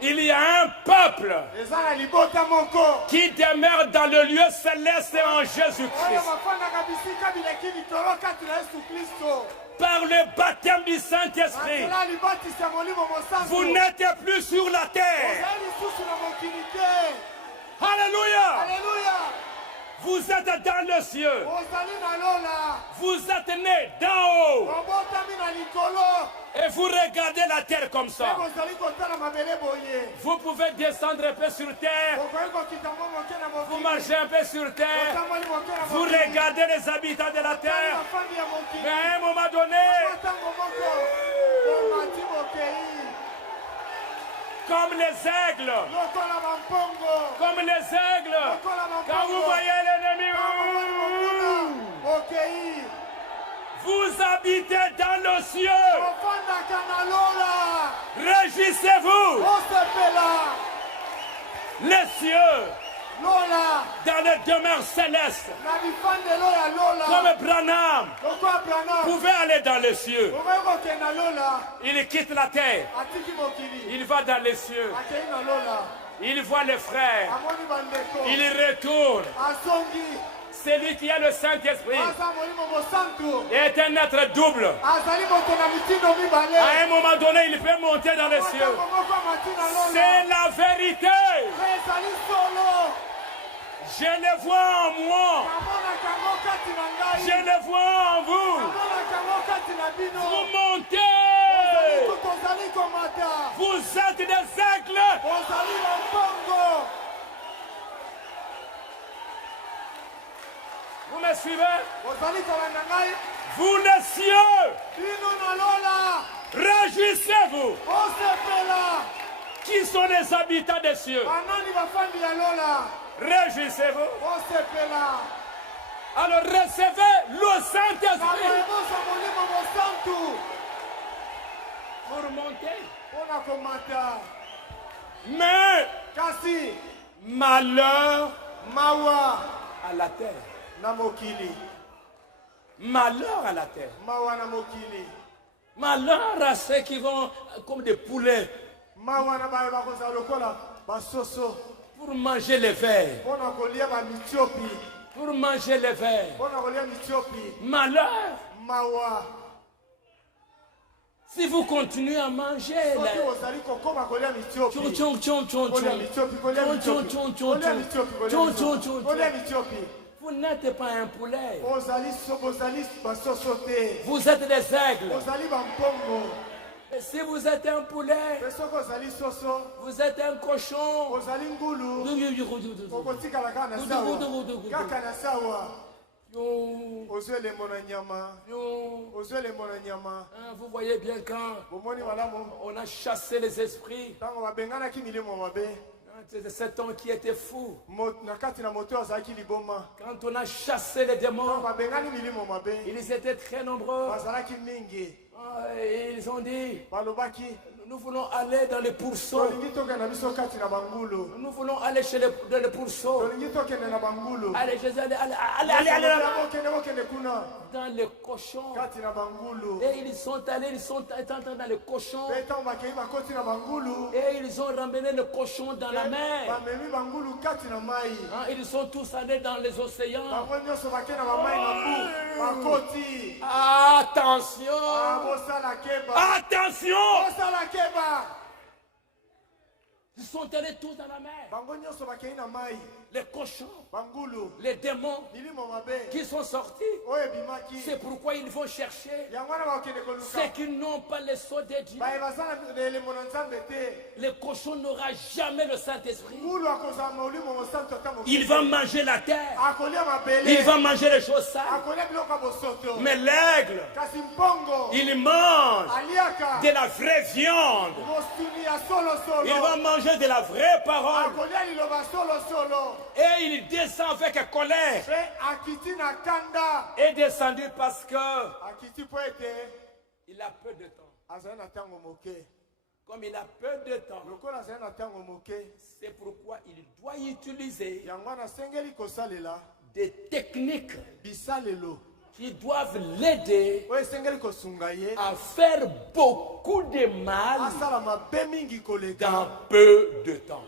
Il y a un peuple qui demeure dans le lieu céleste et en Jésus-Christ. Par le baptême du Saint-Esprit, vous n'êtes plus sur la terre. Alléluia. Vous êtes dans le cieux. Vous êtes nés d'en haut. Et vous regardez la terre comme ça. Vous pouvez descendre un peu sur terre. Vous marchez un peu sur terre. Vous regardez les habitants de la terre. Mais à un moment donné, comme les aigles, quand vous voyez l'ennemi, vous habitez dans le cieux. Réjouissez-vous. Les cieux, dans les demeures célestes, comme Branham pouvait aller dans les cieux. Il quitte la terre. Il va dans les cieux. Il voit les frères. Il retourne. Celui qui a le Saint-Esprit est un être double. À un moment donné, il peut monter dans les cieux. C'est la vérité. Je le vois en moi. Je le vois en vous. Vous montez. Vous êtes des aigles. Vous me suivez? Vous les cieux, réjouissez-vous. Qui sont les habitants des cieux? Réjouissez-vous. Alors recevez le Saint-Esprit pour monter. Mais malheur à la terre. Malheur à la terre. Malheur à ceux qui vont comme des poulets pour manger les vers. Pour manger les vers. Malheur. Si vous continuez à manger, vous n'êtes pas un poulet. Vous êtes des aigles. Et si vous êtes un poulet, vous êtes un cochon. Vous voyez bien quand on a chassé les esprits. C'est cet homme qui était fou. Quand on a chassé les démons, ils étaient très nombreux. Et ils ont dit, nous voulons aller dans les pourceaux. Nous voulons aller chez les pourceaux. Allez, Jésus, allez. Dans les cochons. Et ils sont allés dans les cochons. Et ils ont ramené le cochon dans la mer. Ils sont tous allés dans les océans. Attention! Attention! Ils sont allés tous dans la mer. Les cochons, les démons qui sont sortis. C'est pourquoi ils vont chercher ceux qui n'ont pas le sceau de Dieu. Les cochons n'aura jamais le Saint-Esprit. Il va manger la terre. Il va manger les choses sales. Mais l'aigle, il mange de la vraie viande. Il va manger de la vraie parole. Et il descend avec colère. Et descendu parce que il a peu de temps. Comme il a peu de temps, c'est pourquoi il doit utiliser des techniques qui doivent l'aider à faire beaucoup de mal dans peu de temps.